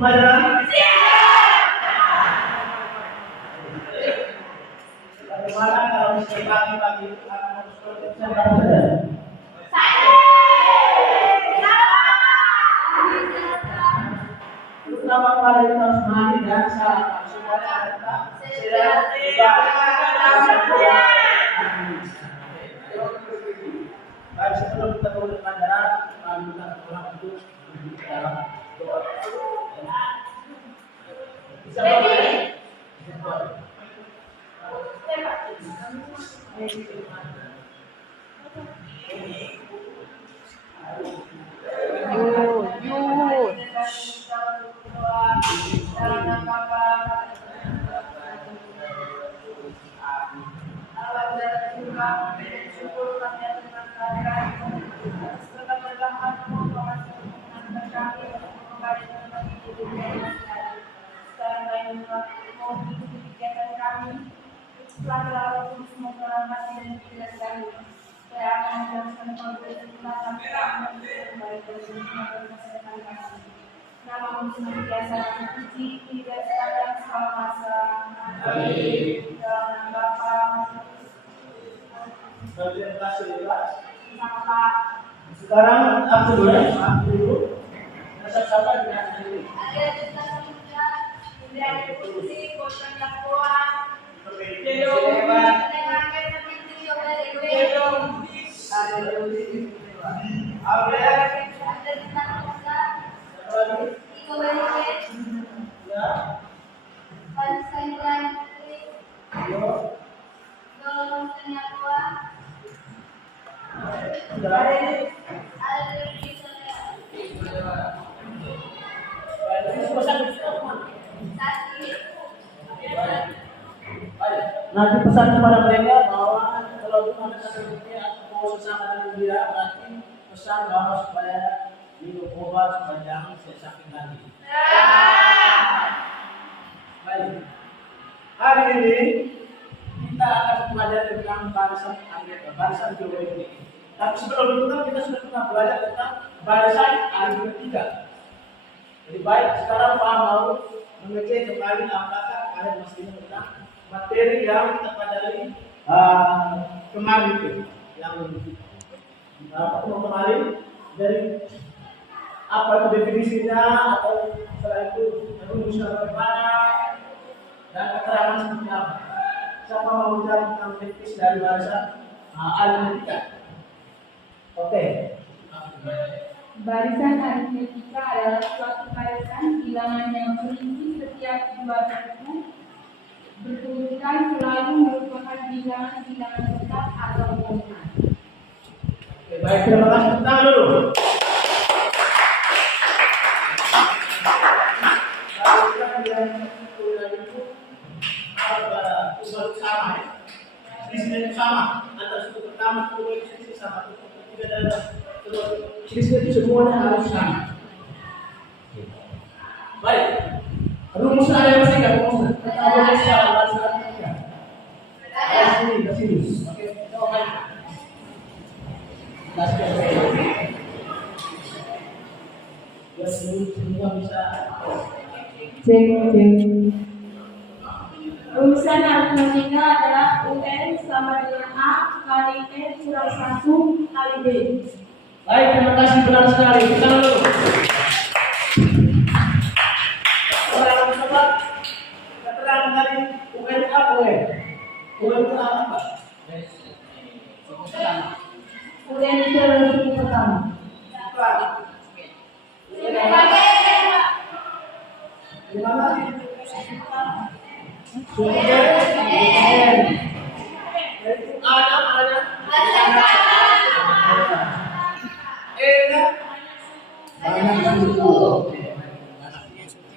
pelajaran? Bagaimana kalau misalnya pagi-pagi itu akan harus saja? Pertama kali kita harus mandi dan sarapan supaya kita sehat. Baik, sebelum kita mulai pelajaran, mari kita pulang untuk dalam doa. Bisa Nama senantiasa terpuji tidak sepanjang segala masa. Amin. Dalam Bapa. Terima kasih Pak. Sama Pak. Sekarang aku dulu. Rasa sabar dengan diri. Ada kita semuanya. Tidak ada kursi, bosan yang kuat. Mendengarkan seperti yoga dewi. Ada kita Nanti pesan kepada mereka bahwa kalau ada sesuatu mau bersama dengan dia, berarti pesan bahwa supaya minum obat supaya jangan sakit lagi. Baik. Hari ini kita akan belajar tentang barisan geometri. Tapi sebelum itu kan kita sudah pernah belajar tentang barisan aritmetika. Jadi baik, sekarang Pak mau mengecek kembali apakah kalian masih ingat tentang materi yang kita pelajari kemarin itu, yang kemarin dari apa itu definisinya atau setelah itu rumusnya bagaimana dan keterangan seperti apa. Siapa mau bicara tentang definisi dari barisan aritmetika? Oke. Barisan aritmetika adalah suatu barisan bilangan yang berisi setiap dua buku berurutan selalu merupakan bilangan-bilangan tetap atau kontan. Oke, baik, terima kasih. Tentang dulu. Barisan yang itu sama ya. Selisihnya itu sama antara suku pertama, suku kedua, selisih sama, suku ketiga dan selisih itu semuanya harus sama. Baik, rumusnya ada yang masih nggak rumusnya? Kita boleh secara barisan tiga. Ke sini. Oke, coba. Semua bisa. Rumusan aritmetika adalah UN sama dengan A kali N kurang 1 kali B. Baik, terima kasih, benar sekali. Kita dulu. Orang sobat, keterangan dari UN apa UN? UN itu apa? UN itu adalah suku pertama. Gimana?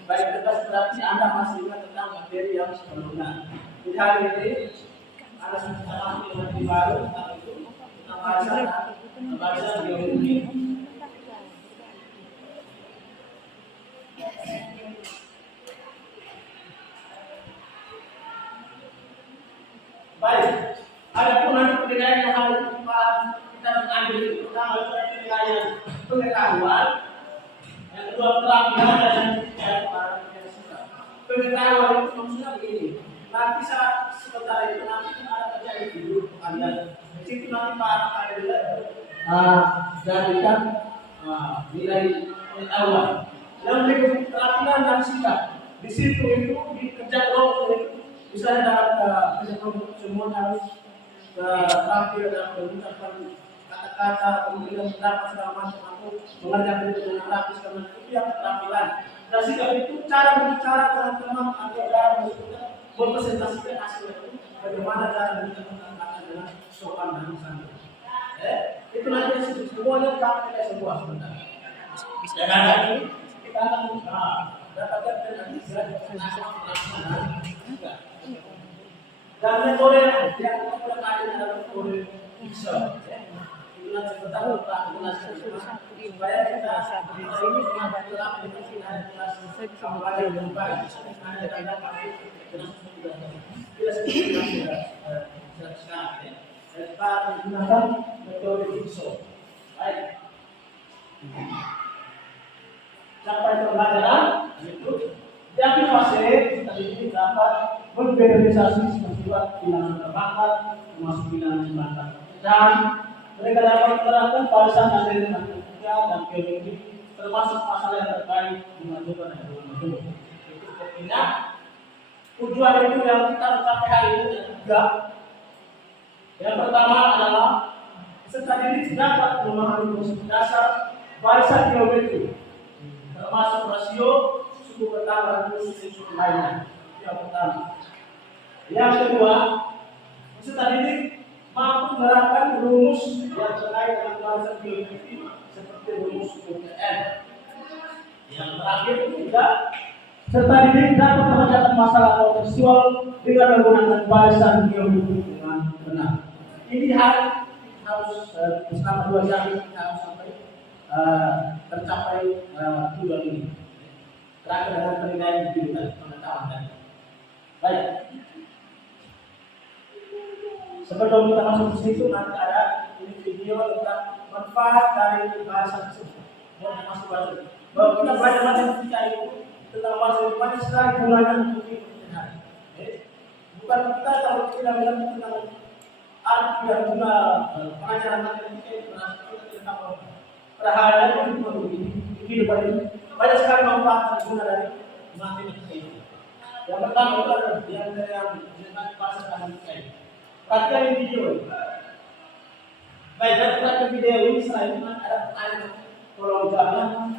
Baik, berarti Anda masih ingat tentang materi yang sebelumnya. Di hari ini ada sesuatu yang baru tentang itu, tentang barisan geometri. Baik, ada pun nanti penilaian yang harus kita mengambil itu. Pertama, penilaian pengetahuan, yang kedua keterampilan, dan saya para suka. Pengetahuan itu maksudnya begini. Nanti saat sementara itu nanti ada terjadi dulu kalian. Di situ nanti para kalian jadikan nilai pengetahuan. Yang berikut keterampilan dan sikap. Di situ itu dikerja kelompok itu misalnya dalam kerja kelompok semua harus terampil dalam mengucapkan kata-kata, kemudian mendapat segala macam atau mengerjakan itu dengan rapi segala macam itu yang keterampilan. Dan sikap itu cara berbicara dengan teman atau cara mempresentasikan hasil itu bagaimana cara mengucapkan kata-kata dengan sopan dan santun. Itu nanti semuanya kita sebuah sebenarnya. Dan hari ini kita akan dapatkan dengan istilah dan metode yang kita pakai adalah metode Ikso. Itulah sebentar supaya kita di sini kita menggunakan metode Ikso. Baik. Sampai pembelajaran itu yang fase tadi ini dapat memverifikasi sifat bilangan terbakat termasuk bilangan jumlah dan mereka dapat menerapkan barisan matematika dan geometri termasuk masalah yang terkait mengajukan dan mengajukan. Itu artinya tujuan itu yang kita capai hari ini ada tiga. Yang pertama adalah peserta didik dapat memahami prinsip dasar barisan geometri termasuk rasio, suku kata dan suku lainnya. Yang pertama. Yang kedua, peserta didik mampu menerapkan rumus yang terkait dengan barisan geometri seperti rumus UPN. Yang terakhir juga, peserta didik dapat mengerjakan masalah kontekstual dengan menggunakan barisan geometri dengan benar. Ini harus selama 2 jam kita harus sampai tercapai tujuan ini. Terakhir dengan penilaian dan pengetahuan tadi. Baik. Sebelum kita masuk ke situ nanti ada ini video tentang manfaat dari bahasa tersebut. Mau masuk bahasa. Bahwa kita belajar matematika itu tentang bahasa itu banyak sekali gunanya untuk kita. Bukan kita kalau kita bilang tentang arti dan guna pengajaran matematika itu kita tidak tahu. Perhatian itu kehidupan ini banyak sekali manfaat dan guna dari matematika itu. Yang pertama itu adalah yang tentang bahasa matematika ini. Perhatikan video. Baik, dan perhatikan video ini selain itu ada pertanyaan kolom jawabnya.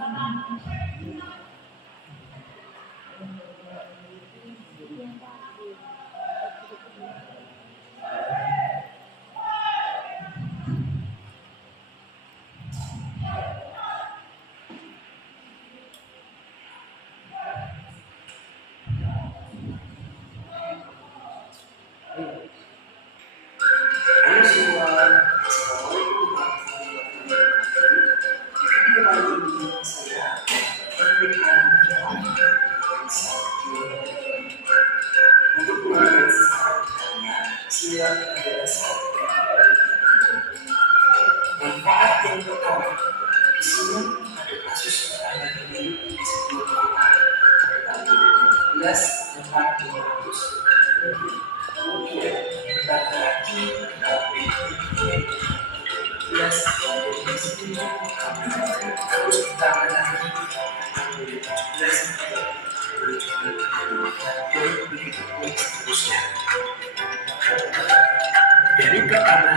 Dari pertama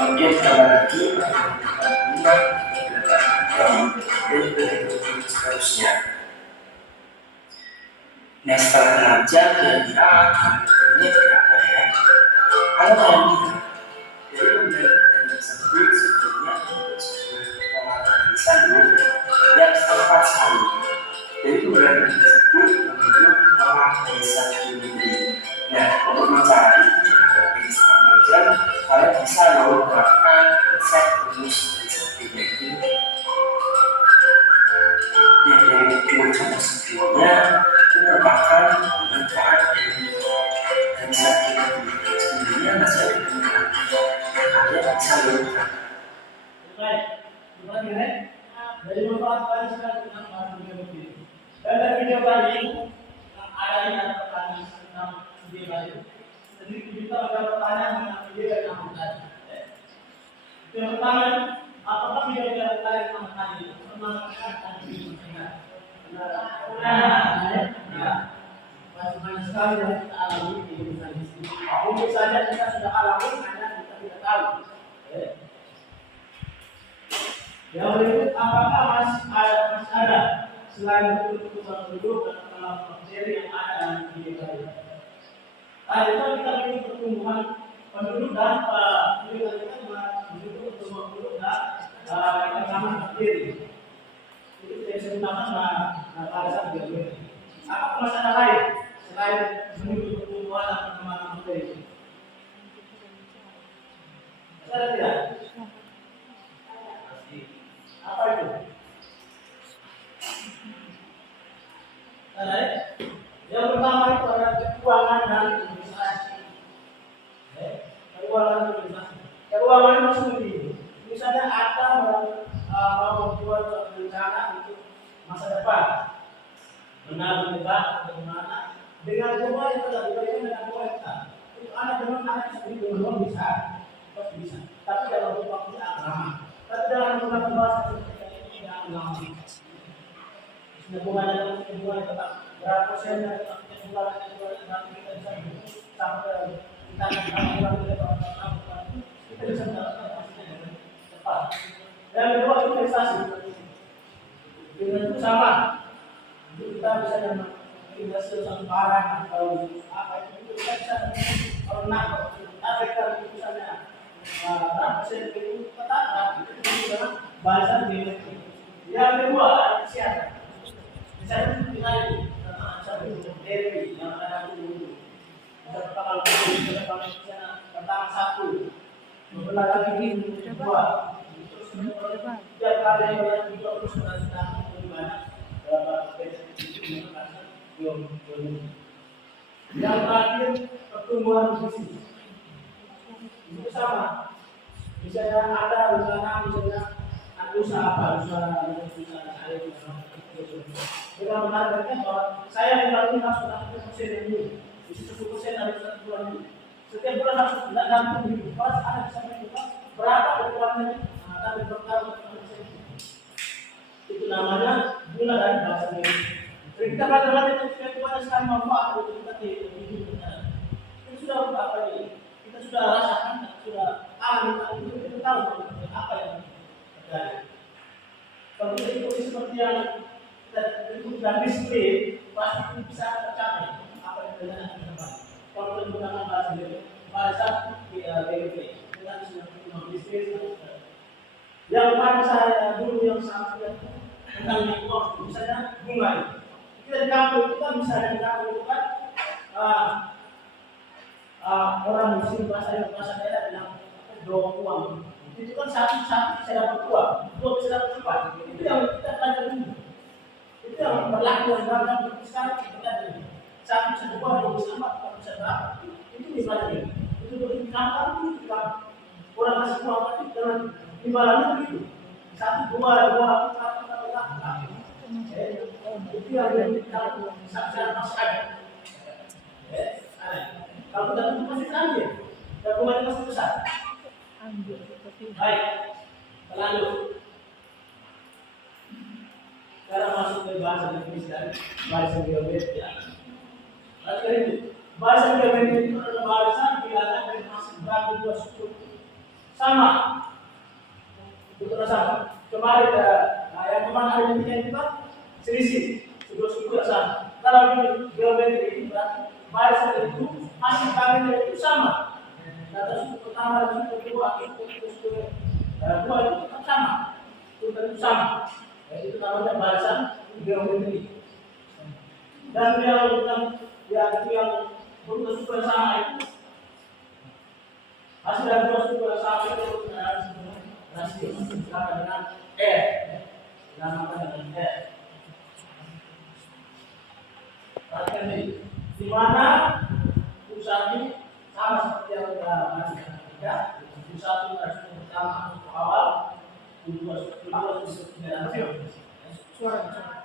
Kemudian tambah lagi dan seterusnya. Nah setelah mengajar kira-kira ini berapa ya? Kalau mau jadi pembelajaran tersebut sebelumnya bisa dulu yang sempat sekali. Jadi pembelajaran tersebut membentuk pola desa ini. Nah untuk mencari desa mengajar kalian bisa menggunakan konsep rumus seperti ini. Yang dari wujud sebelumnya merupakan pembentukan dan saat ini sebelumnya masih ada pembentukan kalian bisa melakukan. Baik, terima kasih. Dari manfaat tadi sudah kita bahas video ini. Dan dari video tadi ada yang pertanyaan tentang video tadi. Jadi kita ada pertanyaan tentang video yang kamu tadi. Yang pertama, apakah video yang tadi kamu tadi pernah mengatakan video ini? Banyak sekali yang kita alami di Indonesia. Mungkin saja kita sudah alami, hanya kita tidak tahu. Yang berikut, apakah masih ada selain keputusan penduduk dan pengalaman materi yang ada dalam video tadi? Tadi itu kita ingin pertumbuhan penduduk dan video kita penduduk pertumbuhan penduduk dan pengalaman materi. Itu tidak bisa digunakan pada saat video ini. Apakah masih ada lain selain penduduk pertumbuhan dan pengalaman materi? Ada tidak? Apa itu? Yang pertama itu adalah keuangan dan investasi. Keuangan dan investasi. Keuangan itu maksudnya begini. Misalnya Anda mau membuat suatu rencana untuk masa depan, menabung atau bagaimana dengan jumlah yang telah diberikan dengan jumlah yang tetap. Itu Anda dengan Anda bisa beli dengan bisa, pasti bisa. Tapi dalam waktunya agak lama. Tapi dalam menggunakan bahasa seperti ini tidak lama. Hubungannya tetap berapa persen dan tetap bulan nanti kita bisa sampai kita kita bisa mendapatkan hasilnya dengan cepat. Yang kedua investasi. Itu sama. Kita bisa investasi dalam barang atau apa itu kita bisa pernah apa itu misalnya berapa persen itu tetap itu dengan bahasa di. Yang kedua kesehatan. Misalnya kita yang ada dulu. Kalau pertama satu, beberapa lagi ini dua. Setiap kali yang juga terus menandakan bagaimana yang terakhir pertumbuhan bisnis itu sama. Misalnya ada rencana misalnya usaha apa usaha kita menargetkan bahwa saya bulan ini harus mendapatkan persen yang dulu, bisa 10% dari 1 bulan ini. Setiap bulan harus dalam hidup. Pas ada bisa menentukan berapa kebutuhannya, tapi berapa persen. Itu namanya guna dari bahasa Indonesia. Jadi kita belajar itu kebutuhan sekali manfaat untuk kita di hidup kita. Kita sudah apa ini? Kita sudah rasakan, sudah alami itu kita tahu apa yang terjadi. Kalau kita ikuti seperti yang dan disiplin pasti bisa tercapai apa yang kita lakukan. Kalau kita menggunakan bahasa Indonesia, pada saat BPP kita bisa bisnis. Yang paling saya dulu yang sangat tentang uang, misalnya bunga. Kita di kampung itu kan misalnya di kampung itu kan orang muslim bahasa daerah bilang doang uang. Itu kan satu bisa dapat uang, dua bisa dapat cepat. Itu yang kita pelajari dulu. Itu yang berlaku dalam sekarang kita ini. Satu bisa dua, dua bisa empat, empat bisa berapa? Itu dipelajari. Itu berikutnya itu orang kasih uang tapi dengan imbalannya begitu. Satu, dua, satu. Itu yang kita secara masyarakat. Kalau kita itu pasti ambil, dan kembali pasti besar. Baik, lanjut. Sekarang masuk ke bahasa Indonesia dan bahasa Indonesia. Lalu itu Barisan geometri itu adalah barisan bilangan dari masing berada dua suku sama, betul sama. Kemarin yang kemarin ada yang kita selisih dua suku yang sama. Kalau di geometri ini berarti barisan itu hasil kalinya itu sama. Data suku pertama dan suku kedua itu dua itu tetap sama, itu sama. Itu namanya barisan geometri. Dan yang untuk suku yang sama itu hasil dari dua suku yang sama itu rasio dengan dinamakan dengan perhatikan ini di mana pusat ini sama seperti yang kita bahas ya. Pusat itu rasio pertama suku awal, kedua suku suara.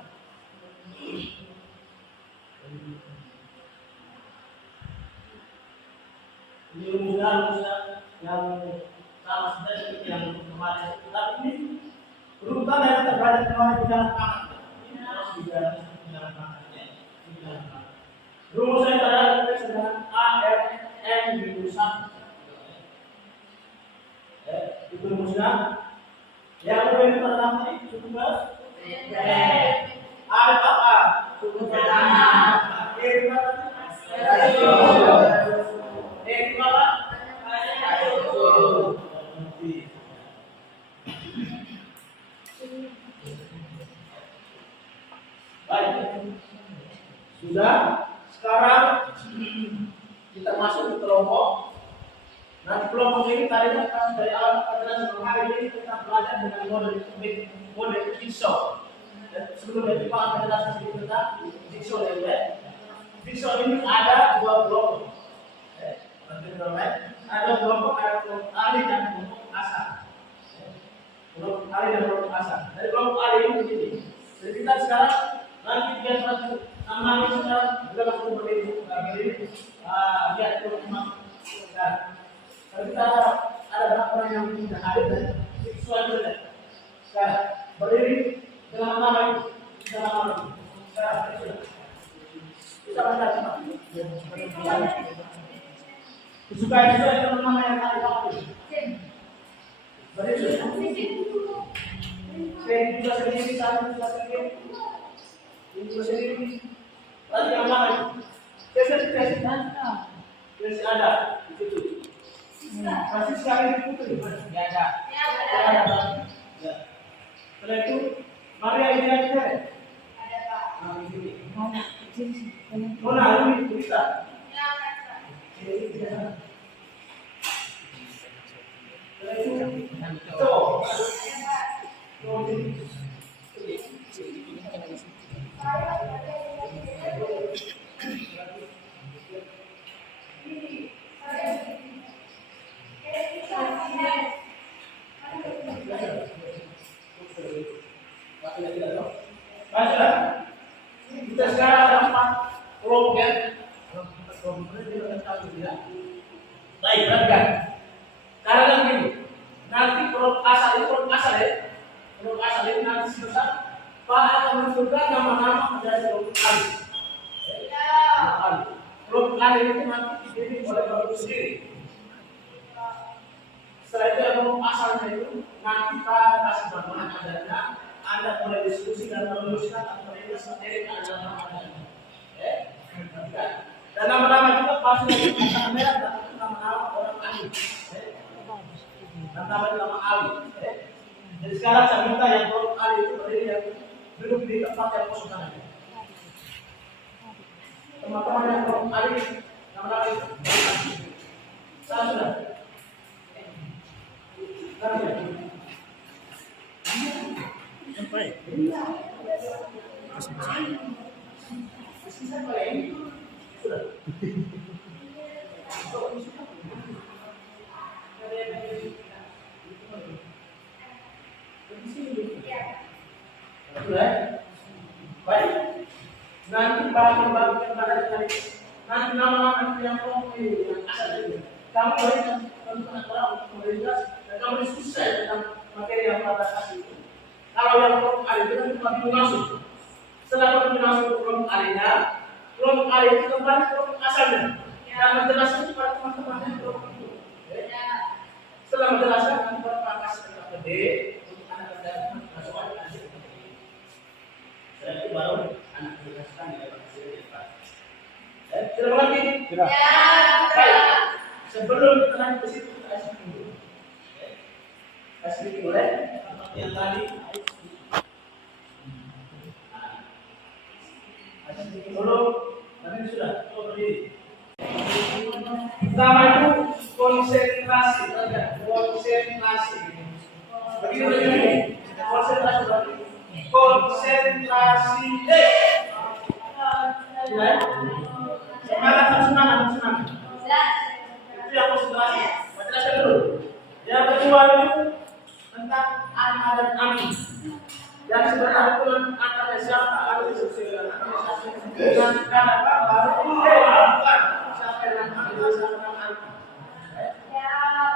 Ini rumusnya yang sama seperti yang kemarin. Tapi ini berurutan yang kita belajar kemarin di dalam tangan. Ini harus di dalam tangannya. Rumusnya adalah dengan A R N minus 1. Itu rumusnya. Yang kedua ini pertama ini cukup A itu apa? Cukup pertama. E itu apa? Baik, sudah. Sekarang kita masuk ke kelompok. Nanti kelompok ini tadi akan dari awal pelajaran hari ini kita belajar dengan model jigsaw. Dan sebelum itu Pak akan jelaskan sedikit tentang jigsaw ya. Jigsaw ini ada dua kelompok. Ada kelompok alih dan kelompok asal. Kelompok alih dan kelompok asal. Dari kelompok alih ini begini. Jadi kita sekarang nanti dia nama ini sekarang sudah langsung berdiri. Lihat kelompok. Kalau kita ada berapa orang yang tidak hadir dan visual saja. Sekarang berdiri dengan nama itu, dengan nama itu. Sekarang kita baca cepat. Supaya sesuai dengan nama yang ada di berdiri. Juga sendiri, satu juga sendiri. Ini juga sendiri. Lalu yang mana itu? Biasa ada di situ. Masih sekali itu ya ada. Ya. Setelah itu, Maria ini ada. Ada Pak. Mana ini kita? Ya, setelah itu, kita sekarang ada 4 kelompok ya. Baik, perhatikan. Karena begini, nanti kelompok asal itu kelompok asal ini nanti selesai, Pak akan menentukan nama-nama menjadi kelompok alih. Kelompok alih itu nanti dipimpin oleh kelompok sendiri. Setelah itu kelompok asalnya itu nanti kita kasih bantuan adanya. Anda boleh diskusi dan menuliskan atau menulis materi dalam nama-nama. Dan nama-nama juga pasti akan merah dan nama-nama orang ahli. Dan nama ahli. Jadi sekarang saya minta yang orang ahli itu berdiri yang duduk di tempat yang kosong tadi. Teman-teman yang orang ahli, nama-nama itu. Saya sudah. Sampai. Sudah. Baik. Nanti bagian nanti nama-nama yang kelompok ini yang asal itu. Kamu boleh tentukan orang untuk memberikan dan kamu diskusi tentang materi yang pada kasih itu. Kalau yang kelompok alih itu kan cuma masuk. Setelah masuk kelompok alihnya, kelompok alih itu kembali ke kelompok asalnya. dan menjelaskan kepada teman-teman yang belum itu. Setelah menjelaskan, nanti baru pangkas KPD untuk anak dan soal nanti. Setelah itu baru anak menjelaskan di dalam hasil debat. Sudah mengerti? Sudah. Baik. Sebelum kita lanjut ke situ, kita kasih dulu. Kasih boleh? Yang tadi. Kasih dulu. Nanti sudah. Oh, berdiri. Pertama itu konsentrasi, konsentrasi. Begini, konsentrasi berarti konsentrasi. Semangat. Itu yang konsentrasi. Jelaskan dulu. Yang kedua itu tentang ana dan ami. Yang sebenarnya itu antara siapa ada di sosial. Yang kenapa baru bukan siapa yang ambil siapa yang anti.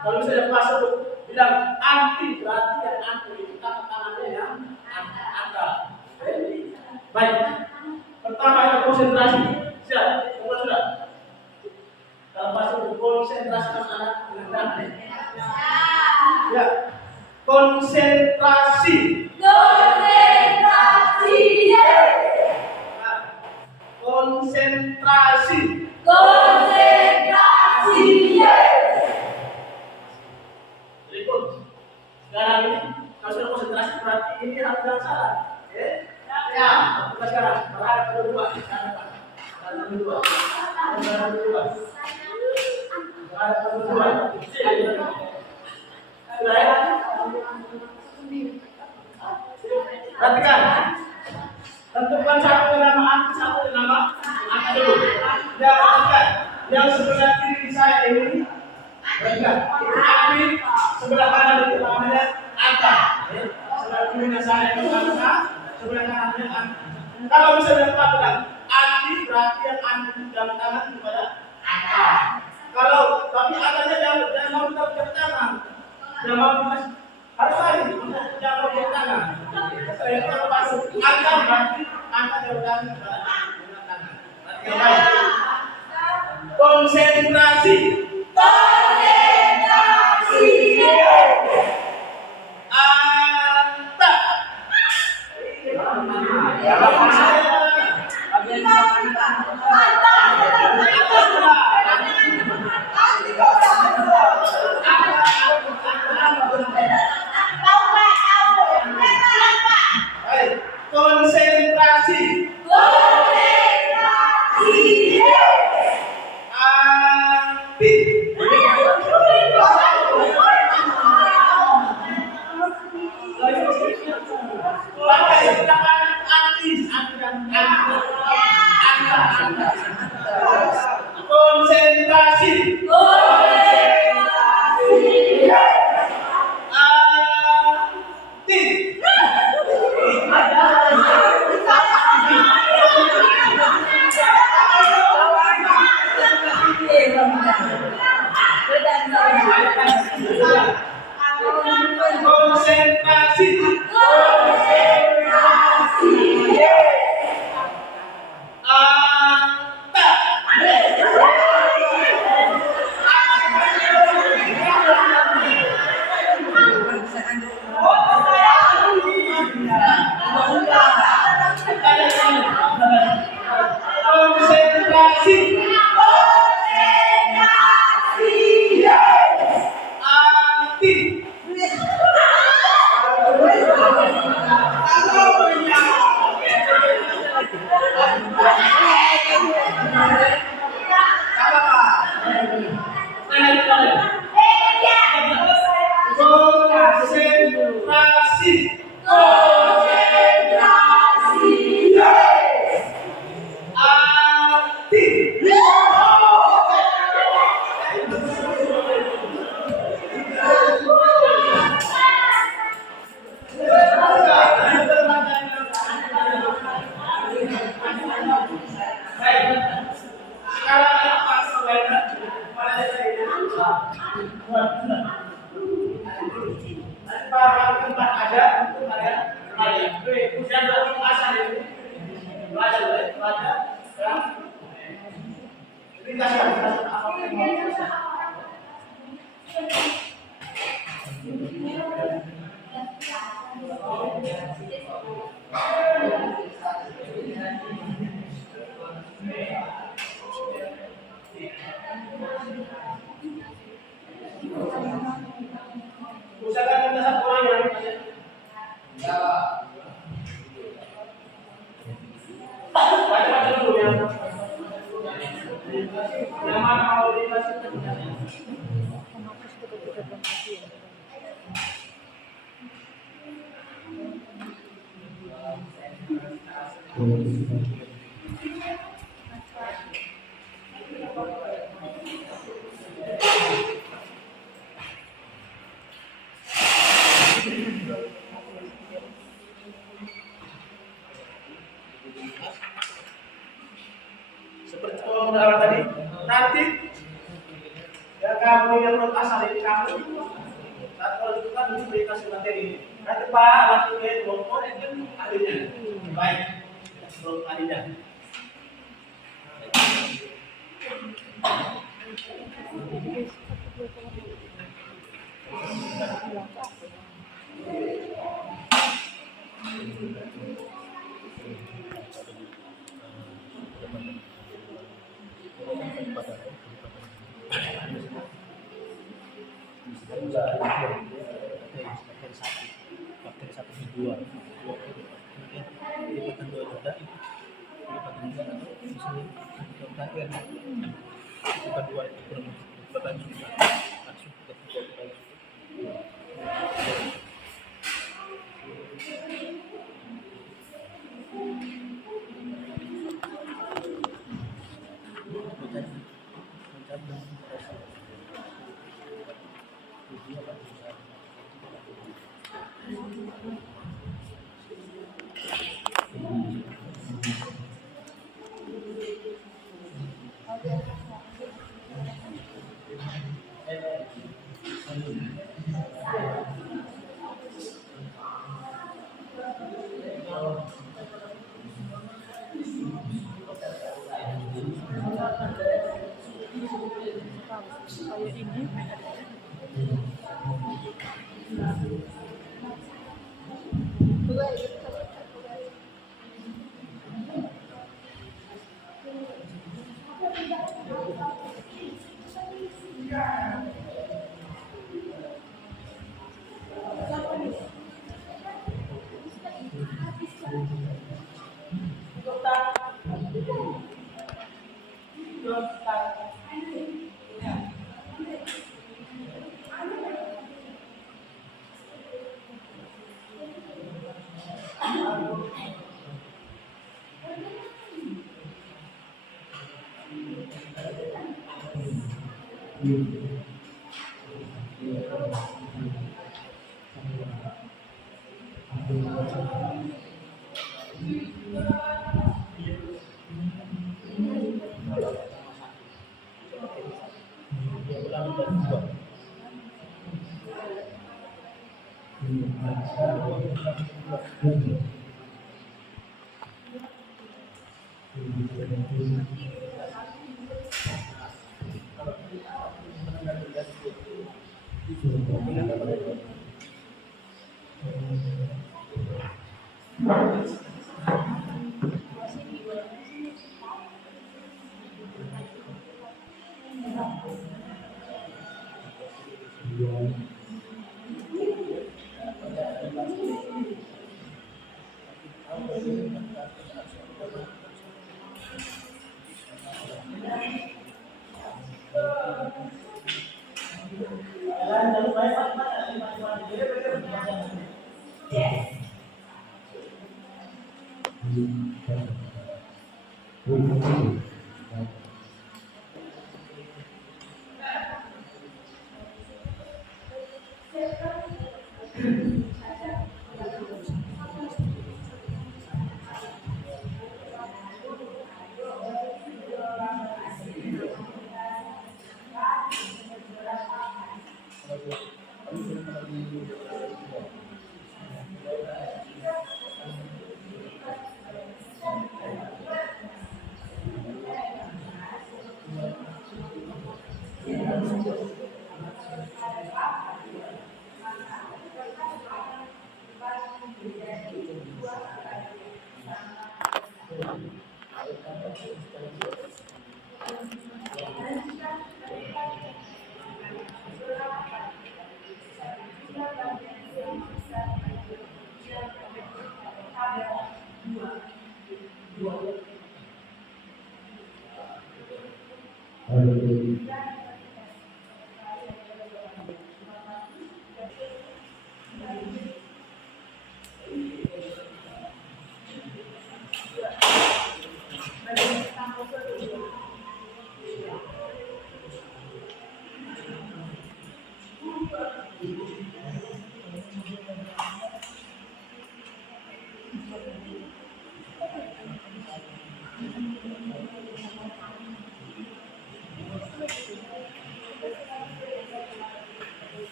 Kalau misalnya pasal bilang anti berarti yang anti itu kata-katanya yang angka. Baik. Pertama itu konsentrasi. Siap, semua sudah. Kalau pasal konsentrasi anak dengan ya. Konsentrasi. Konsentrasi. Berikut. Sekarang ini kalau sudah konsentrasi berarti ini harus yang salah. Ya, kita sekarang berhadap kedua. Perhatikan. Tentukan satu nama anti, satu nama angka dulu. Ya, perhatikan. Yang sebelah kiri saya ini, perhatikan. Anti, sebelah kanan itu namanya angka. Sebelah kiri saya itu angka, sebelah kanannya angka. Kalau misalnya kita bilang anti, berarti yang anti jam tangan kepada angka. Kalau tapi angkanya jangan mau kita jam tangan, jangan mau kita harus lari, jangan mau jam tangan. Setelah itu kalau masuk angka berarti angka jam tangan kepada tangan. Konsentrasi. Anta. Konsentrasi. Anti. Konsentrasi. Anti. Konsentrasi. Konsentrasi. Anti. Konsentrasi. Anti. Belajar. Seperti awal tadi, nanti ya kamu yang menurut asal ini kamu saat kalau itu kan diberi kasih materi nanti Pak langsung ke kelompok ahlinya baik kelompok ahlinya. Bakteri satu dua lipatan dua roda lipatan dua misalnya terakhir lipatan dua itu kurang lipatan juga langsung ke dua kali.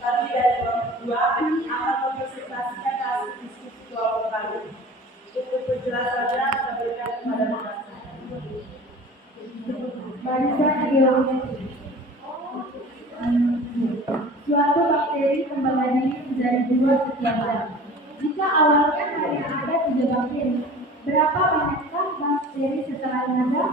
Tapi dari kelompok 2 akan mempresentasikan hasil diskusi kelompok kami. Untuk penjelasannya saya berikan kepada rekan saya. Barisan geometri. Suatu bakteri kembangkan diri menjadi 2 setiap jam. Jika awalnya hanya ada 3 bakteri, berapa banyakkah bakteri setelahnya ada?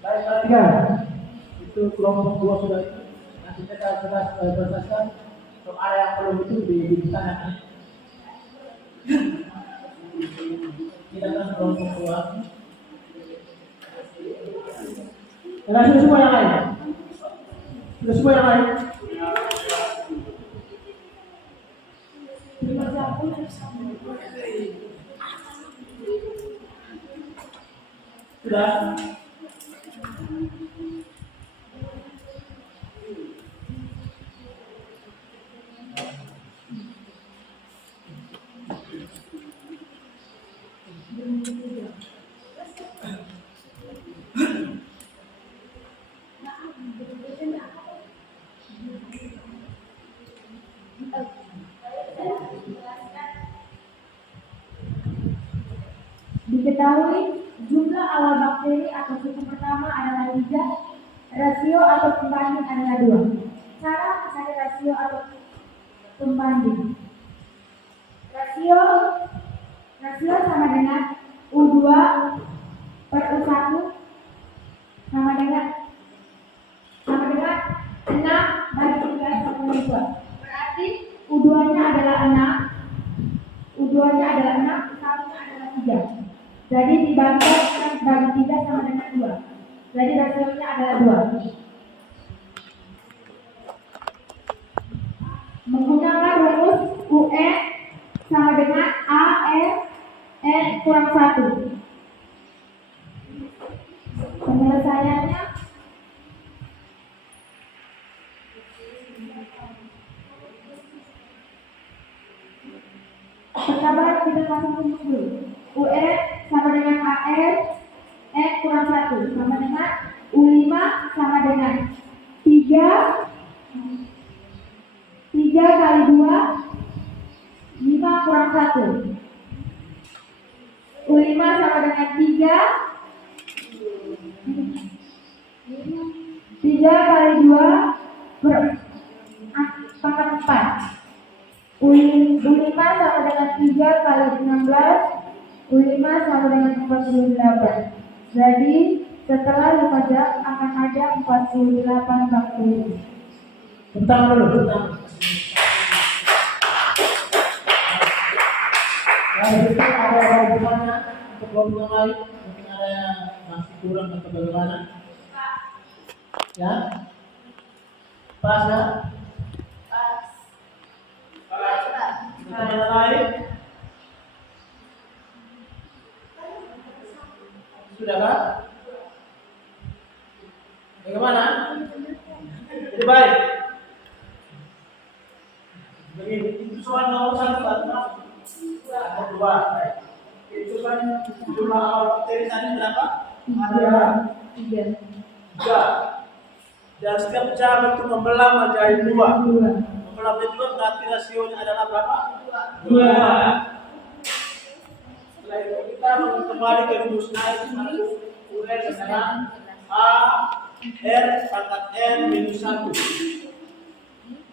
Baik, perhatikan. itu kelompok 2 sudah itu. Nanti kita berdasarkan untuk area yang belum itu di sana. Kita akan kelompok 2. Dan sudah semua yang lain. Sudah semua yang lain. Sudah. Diketahui jumlah awal bakteri atau suku pertama adalah 3, rasio atau pembanding adalah 2. Cara mencari rasio atau pembanding. Rasio sama dengan U2 per U1 sama dengan 6 bagi 3 sama dengan 2. Berarti U2-nya adalah 6, U2-nya adalah 6, U1-nya adalah 3. Jadi dibagi 6 bagi 3 sama dengan 2. Jadi rasionya adalah 2. Menggunakan rumus UN sama dengan AR N kurang 1. Penyelesaiannya pertama kita langsung rumus dulu. UN sama dengan AR N kurang 1 sama dengan U5 sama dengan 3 kali 2 5 kurang 1. U5 sama dengan 3 kali 2 pangkat 4. U5 sama dengan 3 kali 16, U5 sama dengan 48. Jadi setelah 5 jam akan ada 48 bakteri. Tentang dulu, tentang. Nah, itu ada hubungannya untuk kelompok yang lain, mungkin ada yang masih kurang atau bagaimana? Ya, pas ya? Untuk yang lain, sudah kan? Bagaimana? Jadi baik. Begini, itu soal nomor 1 atau 2. Itu kan jumlah awal bakteri tadi berapa? Ada 3. Dan setiap jam itu membelah menjadi 2. Membelah menjadi 2 berarti rasionya adalah berapa? 2. Setelah itu kita kembali ke rumus A itu UN sama A R pangkat N minus 1.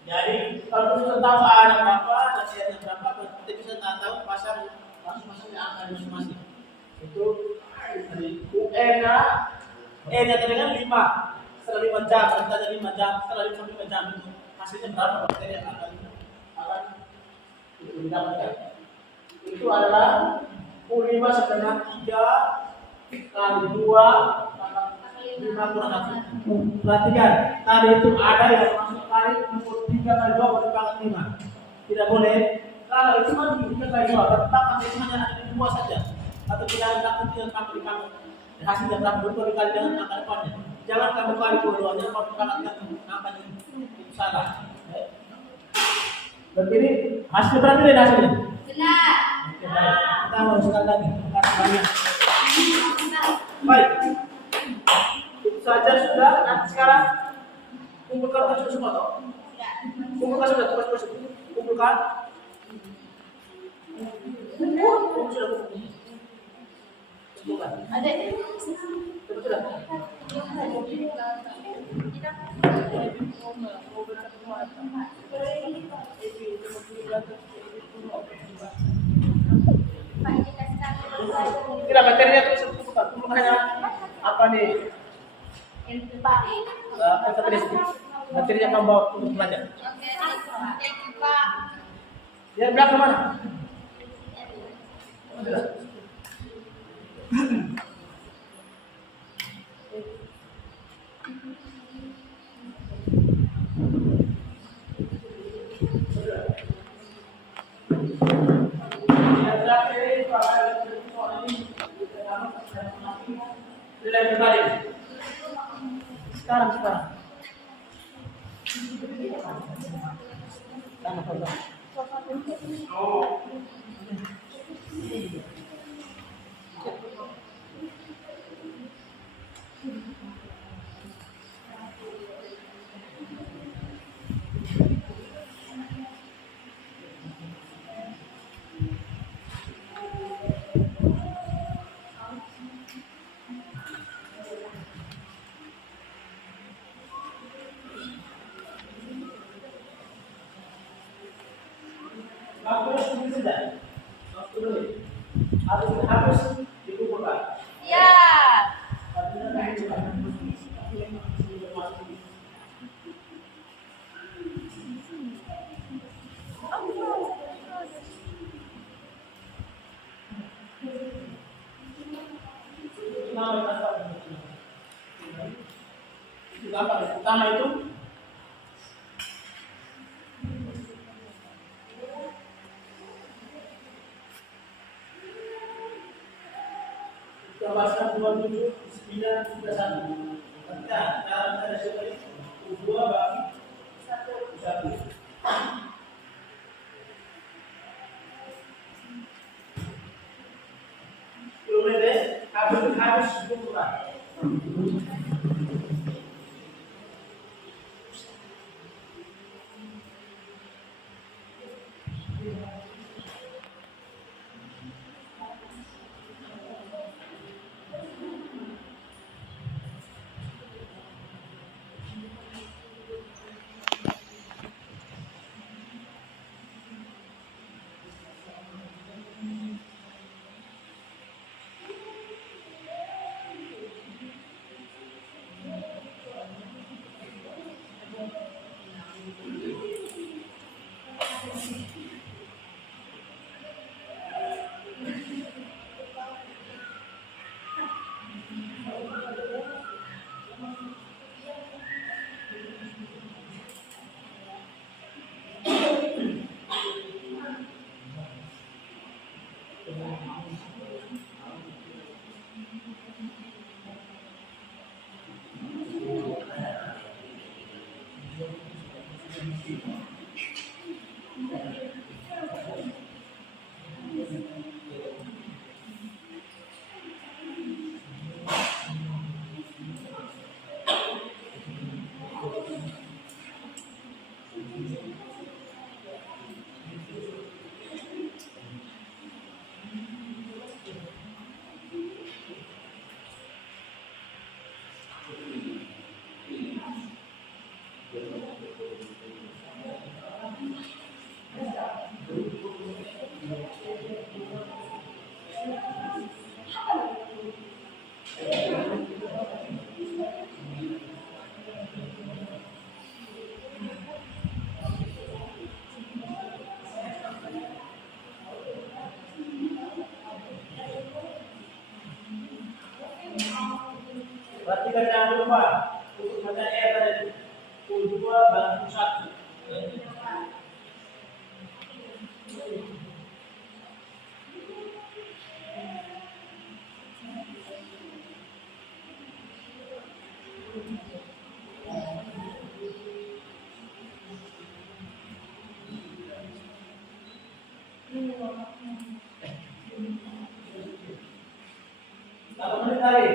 Jadi kalau kita tahu A nya berapa dan C nya berapa, kita bisa tahu pasang masing-masing angka masing-masing. Itu UN nya E nya dengan 5. Setelah 5 jam, kita ada 5 jam, setelah 5 jam itu hasilnya berapa bakteri yang akan itu didapatkan. Itu adalah U5 sebanyak 3 kali 2 5 kurang 1. Perhatikan, tadi itu ada yang masuk kali 3 kali 2 pada pangkat 5. Tidak boleh. Kalau itu cuma 3 kali 2, tetap angka hanya ada di 2 saja. Atau tidak ada tambah di pangkat. Hasilnya tambah 2 dikali dengan angka depannya. Jangan kamu kali dua-duanya, kalau dipangkatkan angkanya itu salah. Begini, hasil berapa ini hasilnya? Benar. Oke, baik. Kita mau sekali lagi. Terima kasih banyak. Baik. Itu saja sudah. Nanti sekarang kumpulkan sudah semua toh? Kumpulkan sudah tugas-tugas itu. Kumpulkan. Sudah kumpulkan. Ada. Sudah. Tidak materinya terus kumpulkan. Kumpulkannya apa nih? Pak. Materinya kamu bawa untuk belajar. Oke, thank you, Pak. Ya, belakang mana? Sekarang. Harus dikumpulkan. Ya. Pertama itu bahasa 27, 9, 31. Ketika cara ada seperti itu, 2 bagi 1. Kilometer harus dikumpulkan. Perhatikan yang lupa untuk baca tadi. U2 bangku 1. Kalau menit tadi,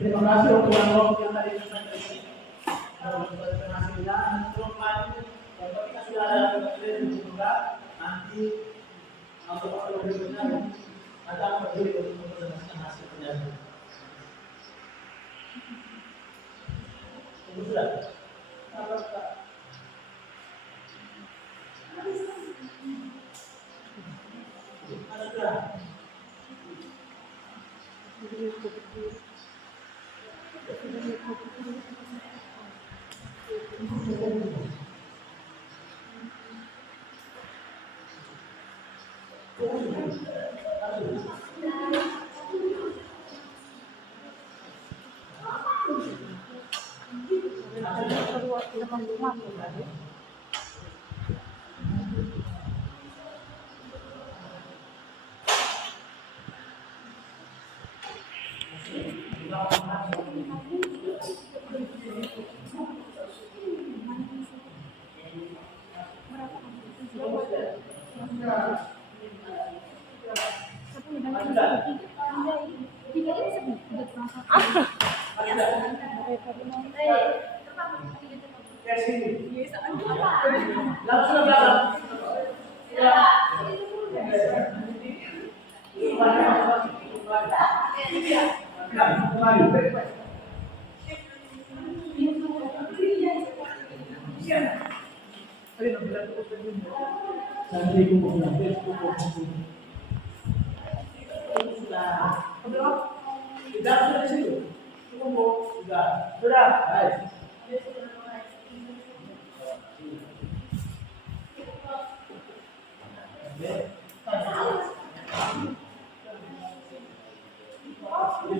Terima kasih untuk yang tadi penghasilan kalau kita sudah ada juga nanti untuk berikutnya ada berdiri untuk menjelaskan hasil penjelasan. Sudah.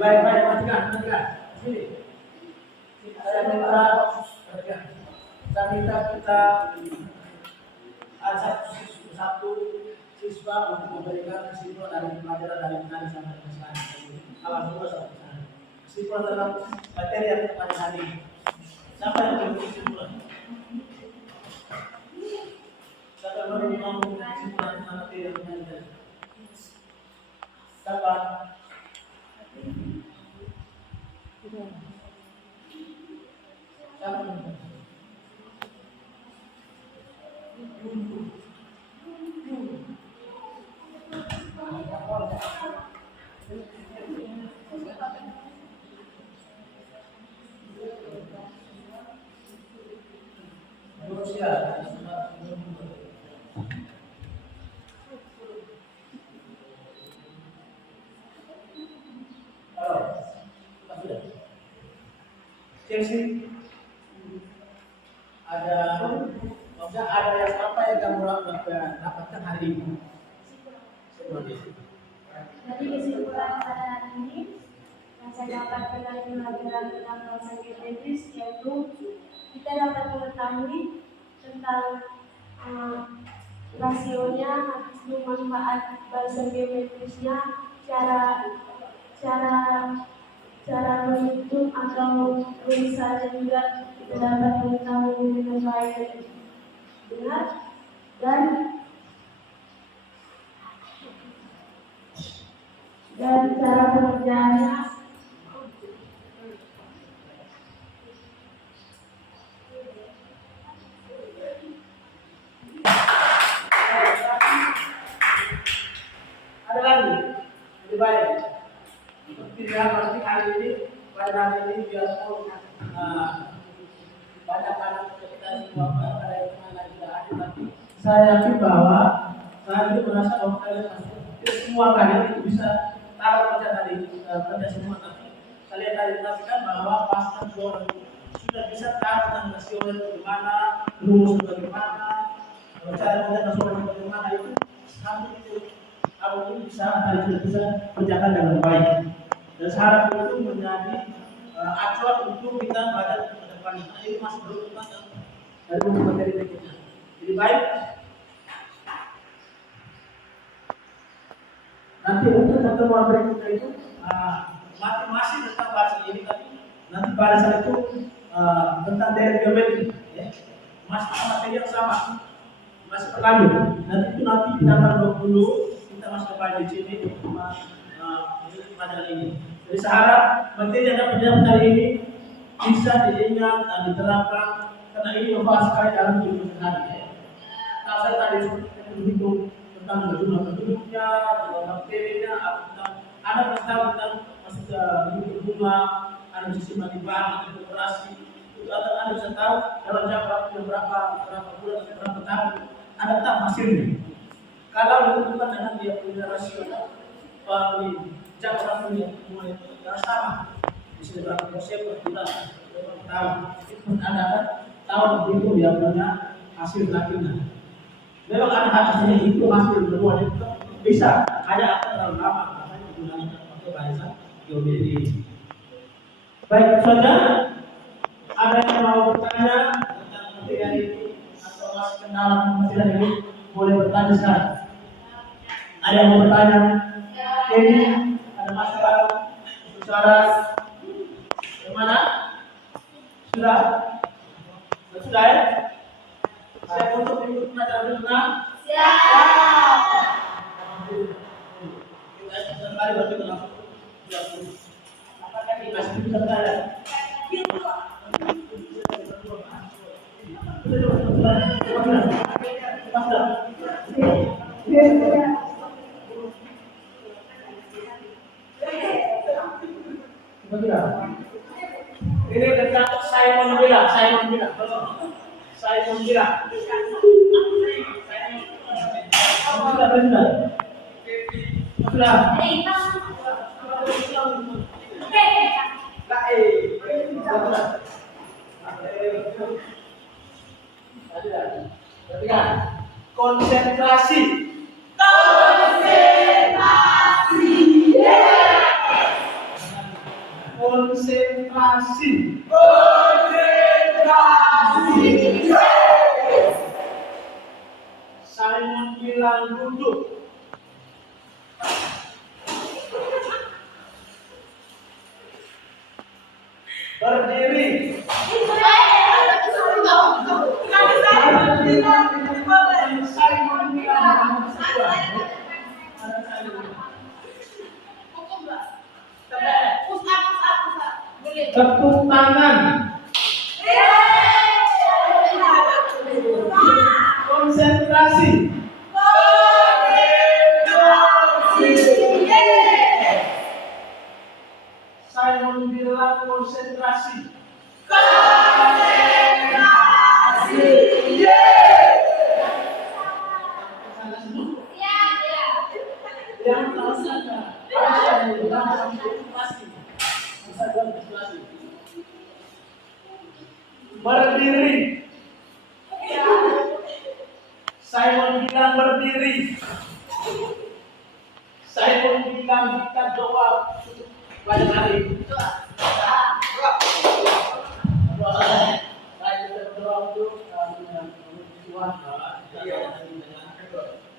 Baik-baik, matikan. Sini. Saya minta kita ada satu siswa untuk memberikan kesimpulan dari pelajaran dari tadi sampai ke sana. Awas dulu sampai sana. Kesimpulan dalam materi yang pada hari ini. Siapa yang memberi kesimpulan? Siapa yang memberi kesimpulan tentang materi yang pada hari ini? Siapa? Chelsea ada yang apa yang kamu dapatkan hari ini? Jadi kesimpulan pada hari ini yang saya dapatkan dari pelajaran tentang bahasa Inggris yaitu kita dapat mengetahui tentang rasionya, manfaat bahasa geometrisnya, cara menghitung atau tulisannya juga kita dapat mengetahui dengan baik dan benar dan cara pengerjaannya pada hari ini biarpun banyak anak kita semua ada yang mana tidak ada, tapi saya yakin bahwa kalian itu merasa bahwa kalian tidak semua kalian itu bisa tahu kerja tadi kerja semua, tapi kalian tadi mengatakan bahwa pastor John sudah bisa tahu tentang nasional bagaimana, rumus bagaimana, cara kerja nasional bagaimana itu kami itu kamu ini bisa hari sudah bisa kerjakan dengan baik. Dan syarat itu menjadi acuan untuk kita pada depan ini masih belum kita dari materi berikutnya. Jadi baik. Nanti untuk pertemuan berikutnya itu masih tentang bahasa ini, tapi nanti pada saat itu tentang dari geometri, ya. Masih materi yang sama, masih berlanjut. Nanti itu kita akan dulu kita masuk pada di sini pada ini. Jadi saya harap materi yang dapat didapat hari ini bisa diingat dan diterapkan karena ini membahas sekali dalam hidup sehari-hari. Kalau saya tadi menghitung tentang jumlah penduduknya, tentang materinya, ada tahu tentang maksudnya hidup bunga, ada sistem bank, ada operasi, itu ada bisa tahu dalam jangka waktu berapa bulan atau berapa tahun, ada tak hasilnya. Kalau ditentukan dengan dia punya rasio jangka waktunya mulai sama, bisa berapa persen per bulan, berapa tahun, itu ada tahun begitu dia punya hasil akhirnya. Memang ada hasilnya itu hasil berdua itu bisa ada akan terlalu lama makanya menggunakan pakai bahasa geometri. Baik saudara, ada yang mau bertanya tentang materi ini atau masih kendala materi ini boleh bertanya sekarang. Ada yang mau bertanya? Ini ada masalah suara bagaimana? Sudah ya? Saya untuk ikut pelajaran berenang. Siap. Kita kembali berarti langsung. Apakah kita masih bisa bertanya? Ini tentang Simon Bila. Konsentrasi. Simon bilang duduk. Berdiri. Simon bilang tepuk tangan. Konsentrasi. Simon bilang konsentrasi. Yang tahu saja. Berdiri. Simon bilang berdiri. Simon bilang kita jawab pada hari.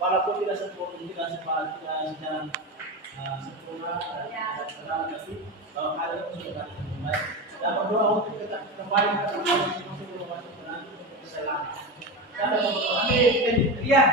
Walaupun tidak sempurna, tidak secara sempurna, tapi kalau kalian sudah baik, dan berdoa untuk kita kembali ke Amin. Iya.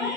ini